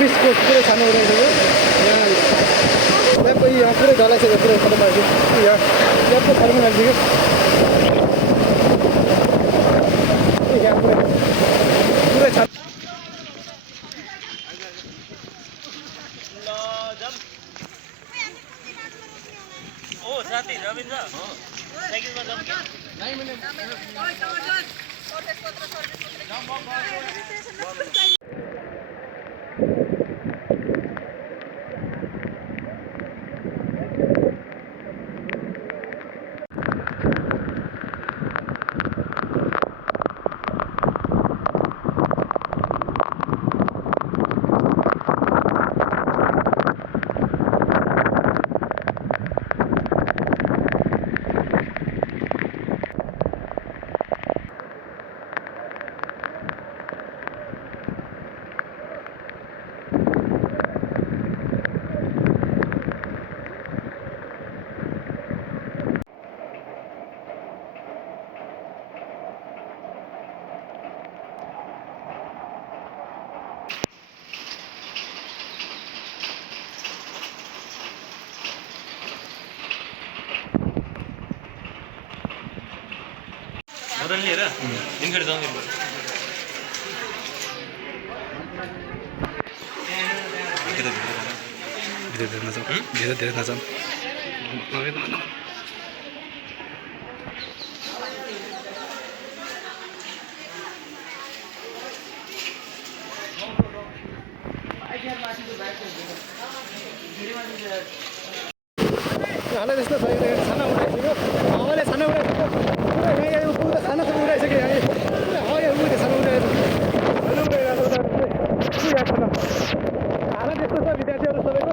अफिसको पुरै छानो उडाइसक्यो यहाँ ल्याबको यहाँ पुरै ढलाइसक्यो पुरै खतम भइसक्यो यहाँ ल्याबको छानो हालिसक्यो यहाँ पुरै छानो साथी रविन्द्र साइकलमा जाउँ कि मदन लिएर दिनखेड जाउँ धेरै नजाउँ हालै त्यस्तो छ छाना उडाइसक्यो हावाले छाना उडाइसक्यो पुरा यहाँ पुरा छाना सबै उडाइसक्यो यहाँ पुरा हावा यहाँ उडे छाना उडाइसक्यो हालत यस्तो छ विद्यार्थीहरू सबैको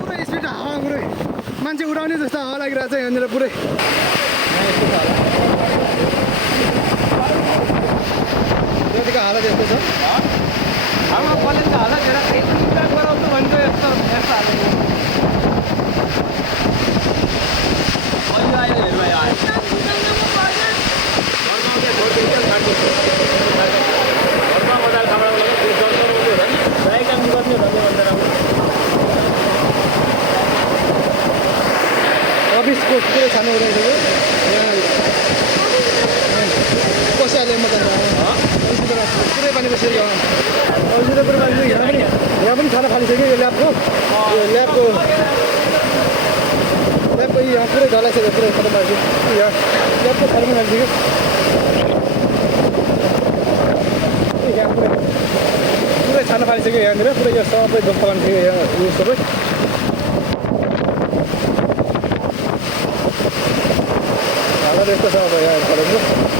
पुरै स्पिड हावा पुरै मान्छे उडाउने जस्तो हावा लागिरहेको छ यहाँनिर पुरै यतिको हालत यस्तो छ हावा कलेजको हालत हेर गराउँछु भनेको यस्तो यस्तो हालत अफिसको पुरै छानो उडाइसक्यो यहाँ कसैले म त पुरै पानी बसिसक्यो अल्छी पुरै पानी यहाँ पनि छाना फालिसक्यो यो ल्याबको ल्याबको यहाँ पुरै ढलाइसक्यो पुरै खतम भइसक्यो यहाँ ल्याबको छानो पनि हालिसक्यो यहाँ पुरै छाना फालिसक्यो यहाँनिर पुरै यो सबै दोकान थियो यहाँ उयो सबै हालत यस्तो छ अब यहाँ कलेजको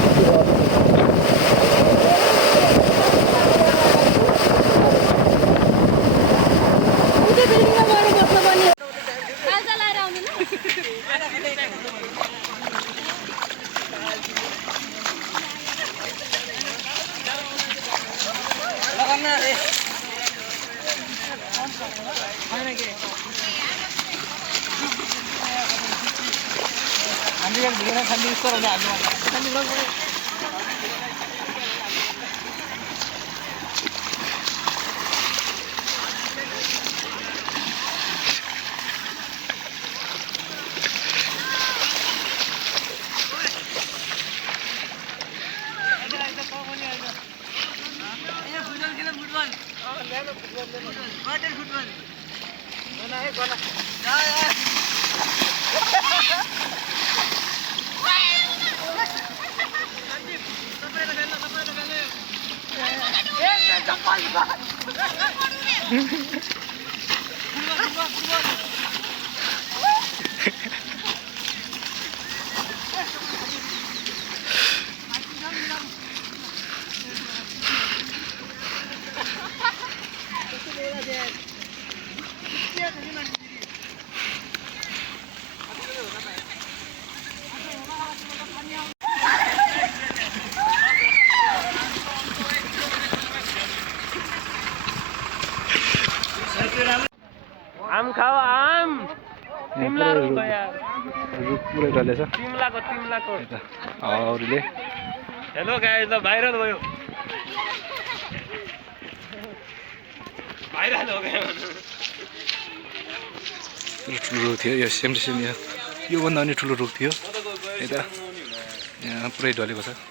आम खाओ आम तिमला रुख यार रुख पुरै ढलेछ तिमलाको अरूले हेलो गाइस ल भाइरल भयो ठुलो रुख थियो यो सेम यो योभन्दा पनि ठुलो रुख थियो यता यहाँ पुरै ढलेको छ